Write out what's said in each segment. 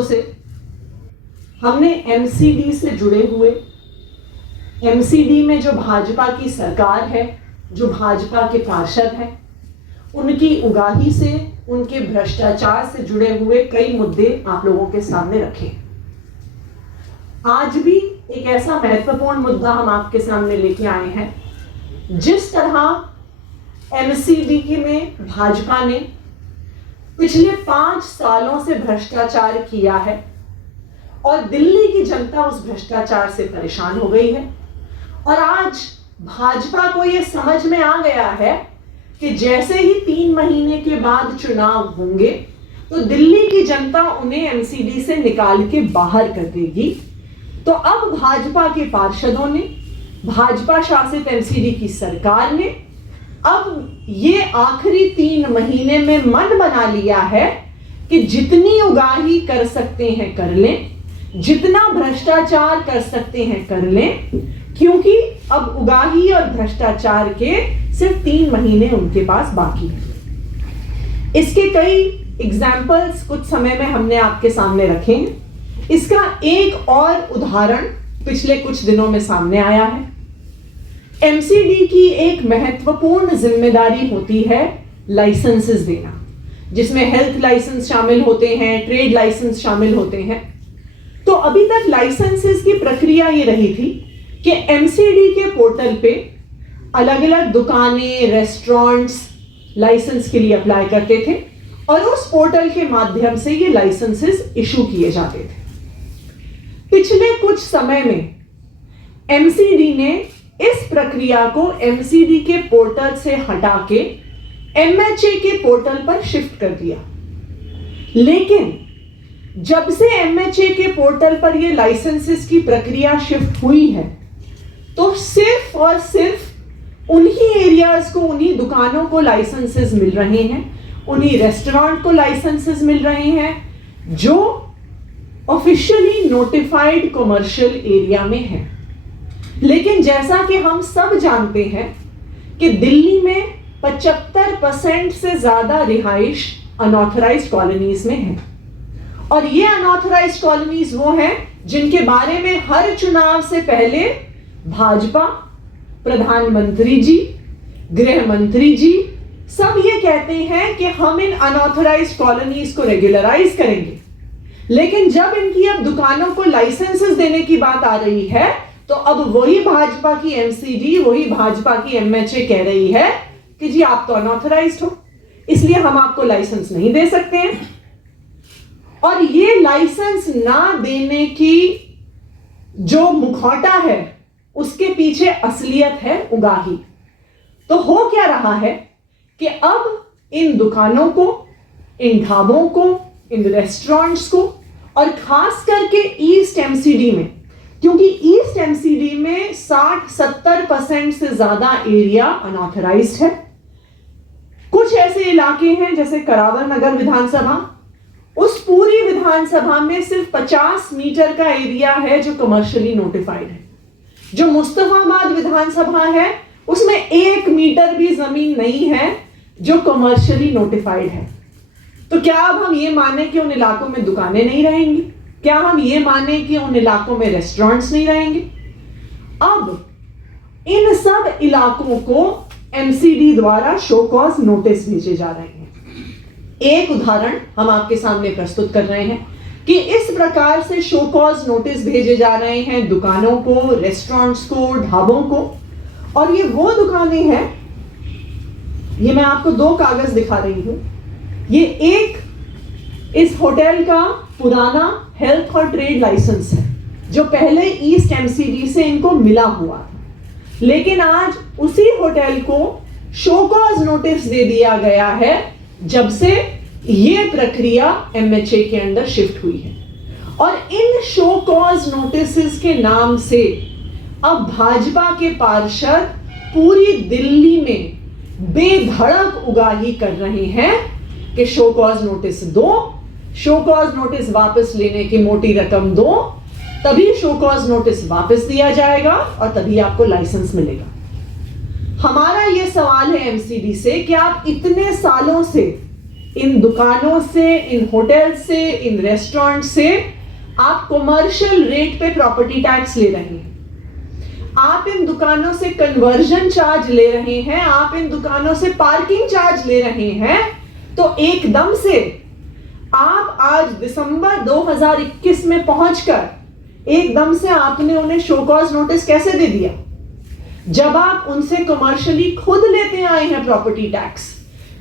वर्षों से हमने एमसीडी से जुड़े हुए, एमसीडी में जो भाजपा की सरकार है, जो भाजपा के पार्षद हैं, उनकी उगाही से, उनके भ्रष्टाचार से जुड़े हुए कई मुद्दे आप लोगों के सामने रखे। आज भी एक ऐसा महत्वपूर्ण मुद्दा हम आपके सामने लेके आए हैं। जिस तरह एमसीडी में भाजपा ने पिछले 5 सालों से भ्रष्टाचार किया है और दिल्ली की जनता उस भ्रष्टाचार से परेशान हो गई है, और आज भाजपा को यह समझ में आ गया है कि जैसे ही 3 महीने के बाद चुनाव होंगे तो दिल्ली की जनता उन्हें एमसीडी से निकाल के बाहर कर देगी। तो अब भाजपा के पार्षदों ने, भाजपा शासित एमसीडी की सरकार ने अब ये आखिरी 3 महीने में मन बना लिया है कि जितनी उगाही कर सकते हैं कर लें, जितना भ्रष्टाचार कर सकते हैं कर लें, क्योंकि अब उगाही और भ्रष्टाचार के सिर्फ 3 महीने उनके पास बाकी हैं। इसके कई एग्जाम्पल्स कुछ समय में हमने आपके सामने रखे हैं। इसका एक और उदाहरण पिछले कुछ दिनों में सामने आया है। एमसीडी की एक महत्वपूर्ण जिम्मेदारी होती है लाइसेंसेस देना, जिसमें हेल्थ लाइसेंस शामिल होते हैं, ट्रेड लाइसेंस शामिल होते हैं। तो अभी तक लाइसेंसेस की प्रक्रिया ये रही थी कि एमसीडी के पोर्टल पे अलग अलग दुकानें, रेस्टोरेंट्स लाइसेंस के लिए अप्लाई करते थे और उस पोर्टल के माध्यम से ये लाइसेंसेस इशू किए जाते थे। पिछले कुछ समय में एमसीडी ने इस प्रक्रिया को एमसीडी के पोर्टल से हटा के एमएचए के पोर्टल पर शिफ्ट कर दिया। लेकिन जब से एमएचए के पोर्टल पर यह लाइसेंसेस की प्रक्रिया शिफ्ट हुई है तो सिर्फ और सिर्फ उन्हीं एरियाज को, उन्हीं दुकानों को लाइसेंसेस मिल रहे हैं, उन्हीं रेस्टोरेंट को लाइसेंसेस मिल रहे हैं जो ऑफिशियली नोटिफाइड कमर्शियल एरिया में है। लेकिन जैसा कि हम सब जानते हैं कि दिल्ली में 75% से ज्यादा रिहाइश अनऑथराइज्ड कॉलोनीज में है, और ये अनऑथराइज्ड कॉलोनीज वो हैं जिनके बारे में हर चुनाव से पहले भाजपा, प्रधानमंत्री जी, गृह मंत्री जी सब ये कहते हैं कि हम इन अनऑथराइज्ड कॉलोनीज को रेगुलराइज करेंगे। लेकिन जब इनकी अब दुकानों को लाइसेंसेस देने की बात आ रही है तो अब वही भाजपा की एमसीडी, वही भाजपा की एमएचए कह रही है कि जी आप तो अनऑथराइज्ड हो, इसलिए हम आपको लाइसेंस नहीं दे सकते हैं। और ये लाइसेंस ना देने की जो मुखौटा है उसके पीछे असलियत है उगाही। तो हो क्या रहा है कि अब इन दुकानों को, इन ढाबों को, इन रेस्टोरेंट्स को, और खास करके ईस्ट एमसीडी में, क्योंकि ईस्ट एमसीडी में 60-70% से ज्यादा एरिया अनऑथराइज्ड है। कुछ ऐसे इलाके हैं जैसे करावल नगर विधानसभा, उस पूरी विधानसभा में सिर्फ 50 मीटर का एरिया है जो कमर्शियली नोटिफाइड है। जो मुस्तफाबाद विधानसभा है उसमें 1 मीटर भी जमीन नहीं है जो कमर्शियली नोटिफाइड है। तो क्या अब हम ये माने कि उन इलाकों में दुकानें नहीं रहेंगी? क्या हम ये माने कि उन इलाकों में रेस्टोरेंट्स नहीं रहेंगे? अब इन सब इलाकों को एमसीडी द्वारा शो कॉज नोटिस भेजे जा रहे हैं। एक उदाहरण हम आपके सामने प्रस्तुत कर रहे हैं कि इस प्रकार से शो कॉज नोटिस भेजे जा रहे हैं दुकानों को, रेस्टोरेंट्स को, ढाबों को। और ये वो दुकानें हैं, ये मैं आपको 2 कागज दिखा रही हूं। ये एक इस होटल का पुराना हेल्थ और ट्रेड लाइसेंस है जो पहले ईस्ट एमसीडी से इनको मिला हुआ था, लेकिन आज उसी होटल को शो कॉज नोटिस दे दिया गया है जब से ये प्रक्रिया एमएचए के अंदर शिफ्ट हुई है। और इन शो कॉज नोटिस के नाम से अब भाजपा के पार्षद पूरी दिल्ली में बेधड़क उगाही कर रहे हैं कि शो कॉज नोटिस दो, शो कॉज नोटिस वापस लेने की मोटी रकम दो, तभी शो कॉज नोटिस वापस दिया जाएगा और तभी आपको लाइसेंस मिलेगा। हमारा यह सवाल है एमसीडी से कि आप इतने सालों से इन दुकानों से, इन होटल से, इन रेस्टोरेंट से आप कमर्शियल रेट पे प्रॉपर्टी टैक्स ले रहे हैं, आप इन दुकानों से कन्वर्जन चार्ज ले रहे हैं, आप इन दुकानों से पार्किंग चार्ज ले रहे हैं, तो एकदम से आप आज दिसंबर 2021 में पहुंचकर एकदम से आपने उन्हें शो कॉज नोटिस कैसे दे दिया? जब आप उनसे कमर्शियली खुद लेते आए हैं प्रॉपर्टी टैक्स,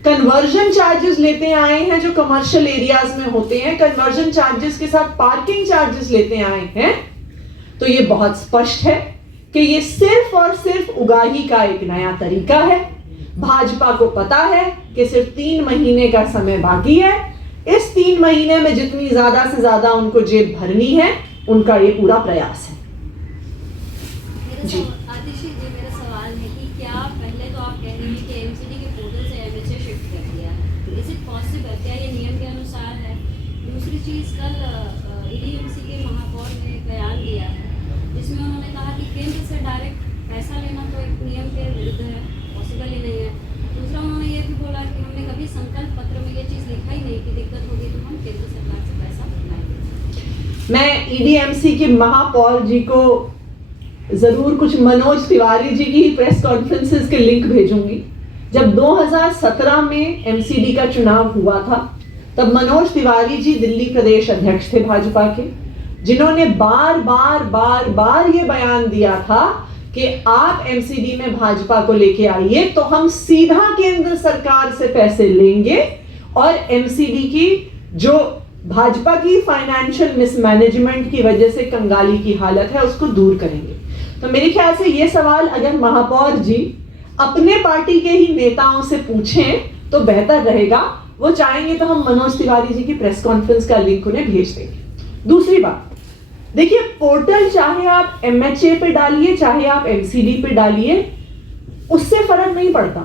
कन्वर्जन चार्जेस लेते आए हैं जो कमर्शियल एरियाज में होते हैं, कन्वर्जन चार्जेस के साथ पार्किंग चार्जेस लेते आए हैं, तो ये बहुत स्पष्ट है कि ये सिर्फ और सिर्फ उगाही का एक नया तरीका है। भाजपा को पता है कि सिर्फ 3 महीने का समय बाकी है, इस 3 महीने में जितनी ज्यादा से ज्यादा उनको जेब भरनी है, उनका ये पूरा प्रयास है। जी आतिशी जी, मेरा सवाल है कि क्या पहले तो आप कह रहे हैं कि एमसीडी के पोर्टल से एमएचए शिफ्ट कर दिया है, इज इट पॉसिबल? क्या ये नियम के अनुसार है? दूसरी चीज़, कल ईडीएमसी के महापौर ने बयान दिया है जिसमें उन्होंने कहा कि केंद्र से डायरेक्ट पैसा लेना तो एक नियम के विरुद्ध है, पॉसिबल ही नहीं है। दूसरा, उन्होंने ये भी बोला कि हमने कभी संकल्प पत्र में ये चीज़ लिखा ही नहीं कि दिक्कत होगी तो हम केंद्र सरकार से पैसा लाएंगे। मैं ईडीएमसी के महापौर जी को जरूर कुछ मनोज तिवारी जी की प्रेस कॉन्फ्रेंसेस के लिंक भेजूंगी। जब 2017 में एमसीडी का चुनाव हुआ था, तब मनोज तिवारी जी दिल्ली प्रदेश अध्यक्ष थे भाजपा के, जिन्होंने बार बार ये बयान दिया था कि आप एमसीडी में भाजपा को लेके आइए तो हम सीधा केंद्र सरकार से पैसे लेंगे और एमसीडी की जो भाजपा की फाइनेंशियल मिसमैनेजमेंट की वजह से कंगाली की हालत है उसको दूर करेंगे। तो मेरे ख्याल से ये सवाल अगर महापौर जी अपने पार्टी के ही नेताओं से पूछें तो बेहतर रहेगा। वो चाहेंगे तो हम मनोज तिवारी जी की प्रेस कॉन्फ्रेंस का लिंक उन्हें भेज देंगे। दूसरी बात, देखिए पोर्टल चाहे आप एमएचए पे डालिए चाहे आप एमसीडी पे डालिए, उससे फर्क नहीं पड़ता।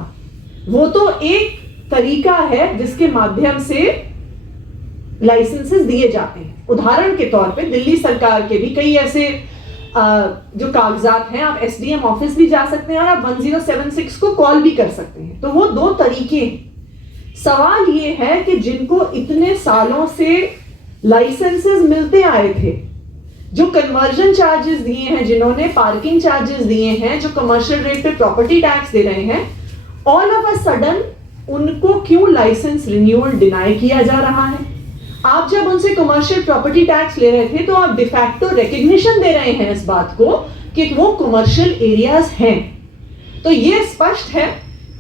वो तो एक तरीका है जिसके माध्यम से लाइसेंसेस दिए जाते हैं। उदाहरण के तौर पे दिल्ली सरकार के भी कई ऐसे जो कागजात हैं, आप एसडीएम ऑफिस भी जा सकते हैं और आप 1076 को कॉल भी कर सकते हैं। तो वो 2 तरीके हैं। सवाल ये है कि जिनको इतने सालों से लाइसेंसेस मिलते आए थे, जो कन्वर्जन चार्जेस दिए हैं, जिन्होंने पार्किंग चार्जेस दिए हैं, जो कमर्शियल रेट पे प्रॉपर्टी टैक्स दे रहे हैं, ऑल ऑफ अ सडन उनको क्यों लाइसेंस रिन्यूअल डिनाई किया जा रहा है? आप जब उनसे कमर्शियल प्रॉपर्टी टैक्स ले रहे थे तो आप डिफैक्टो रिकग्निशन दे रहे हैं इस बात को कि वो कमर्शियल एरियाज हैं। तो ये स्पष्ट है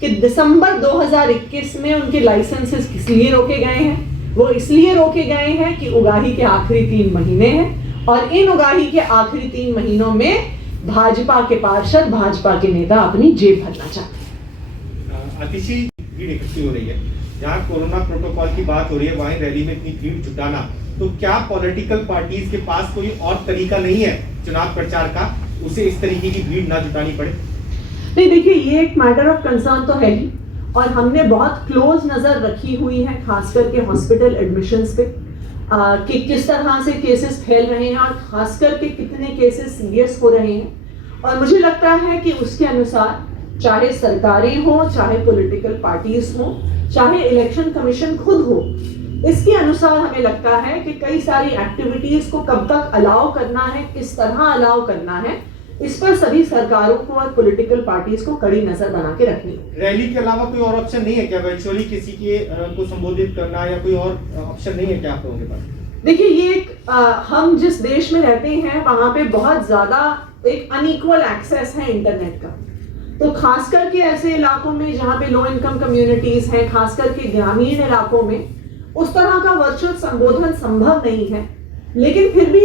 कि दिसंबर 2021 में उनके लाइसेंसेस किस लिए रोके गए हैं? वो इसलिए रोके गए हैं कि उगाही के आखिरी 3 महीने हैं और इन उगाही के आखिरी 3 महीनों में भाजपा के पार्षद, भाजपा के नेता अपनी जेब भरना चाहते हैं। अतिशी भीड़ इकट्ठी हो रही है, जहाँ कोरोना प्रोटोकॉल की बात हो रही है, वहीं रैली में इतनी भीड़ जुटाना, तो क्या पॉलिटिकल पार्टीज के पास कोई और तरीका नहीं है चुनाव प्रचार का, उसे इस तरीके की भीड़ ना जुटानी पड़े? नहीं, देखिए ये एक मैटर ऑफ कंसर्न तो है ही और हमने बहुत क्लोज नजर रखी हुई है खास करके हॉस्पिटल एडमिशंस पे कि किस तरह से केसेस फैल रहे हैं और खास करके कितने केसेस सीरियस हो रहे हैं। और मुझे लगता है कि उसके अनुसार चाहे सरकारें हो, चाहे पॉलिटिकल पार्टीज हो, चाहे इलेक्शन कमीशन खुद हो, इसके अनुसार हमें लगता है कि कई सारी एक्टिविटीज को कब तक अलाउ करना है, किस तरह अलाउ करना है, इस पर सभी सरकारों को और पॉलिटिकल पार्टीज को कड़ी नजर बना के रखनी है। रैली के अलावा कोई और ऑप्शन नहीं है क्या? वर्चुअली किसी के को संबोधित करना या कोई और ऑप्शन नहीं है क्या आप लोगों के पास? देखिए ये एक हम जिस देश में रहते हैं वहां पे बहुत ज्यादा एक अनइक्वल एक्सेस है इंटरनेट का। तो खास करके ऐसे इलाकों में जहाँ पे लो इनकम कम्युनिटीज हैं, खास करके ग्रामीण इलाकों में उस तरह का वर्चुअल संबोधन संभव नहीं है। लेकिन फिर भी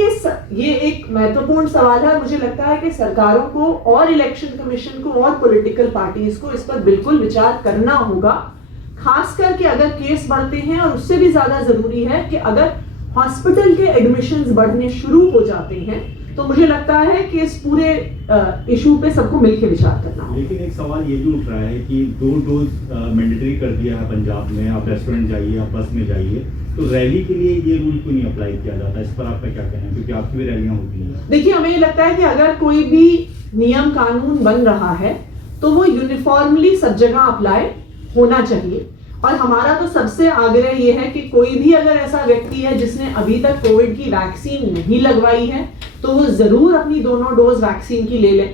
ये एक महत्वपूर्ण सवाल है। मुझे लगता है कि सरकारों को और इलेक्शन कमीशन को और पॉलिटिकल पार्टीज को इस पर बिल्कुल विचार करना होगा, खास करके अगर केस बढ़ते हैं और उससे भी ज्यादा जरूरी है कि अगर हॉस्पिटल के एडमिशंस बढ़ने शुरू हो जाते हैं तो मुझे लगता है कि इस पूरे इशू पे सबको मिलकर विचार करना होगा। लेकिन एक सवाल ये भी उठ रहा है कि 2 डोज मैंडेटरी कर दिया है पंजाब में, आप रेस्टोरेंट जाइए, आप बस में जाइए, तो रैली के लिए ये रूल क्यों नहीं अप्लाई किया जाता? इस पर आपका क्या कहना है, क्योंकि आपकी भी रैलियां होती हैं? देखिए हमें ये लगता है कि अगर कोई भी नियम कानून बन रहा है तो वो यूनिफॉर्मली सब जगह अप्लाई होना चाहिए। और हमारा तो सबसे आग्रह ये है कि कोई भी अगर ऐसा व्यक्ति है जिसने अभी तक कोविड की वैक्सीन नहीं लगवाई है तो वो जरूर अपनी दोनों डोज वैक्सीन की ले ले,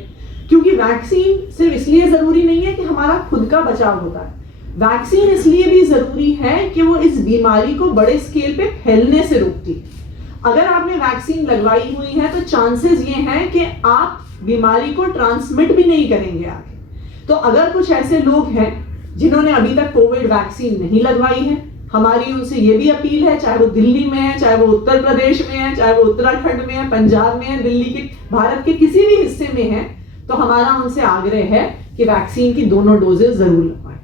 क्योंकि वैक्सीन सिर्फ इसलिए जरूरी नहीं है कि हमारा खुद का बचाव होता है, वैक्सीन इसलिए भी जरूरी है कि वो इस बीमारी को बड़े स्केल पे फैलने से रोकती है। अगर आपने वैक्सीन लगवाई हुई है तो चांसेस ये हैं कि आप बीमारी को ट्रांसमिट भी नहीं करेंगे आगे। तो अगर कुछ ऐसे लोग हैं जिन्होंने अभी तक कोविड वैक्सीन नहीं लगवाई है, हमारी उनसे ये भी अपील है, चाहे वो दिल्ली में है, चाहे वो उत्तर प्रदेश में है, चाहे वो उत्तराखंड में है, पंजाब में है, दिल्ली के भारत के किसी भी हिस्से में है, तो हमारा उनसे आग्रह है कि वैक्सीन की दोनों डोजेस जरूर लगवाएं।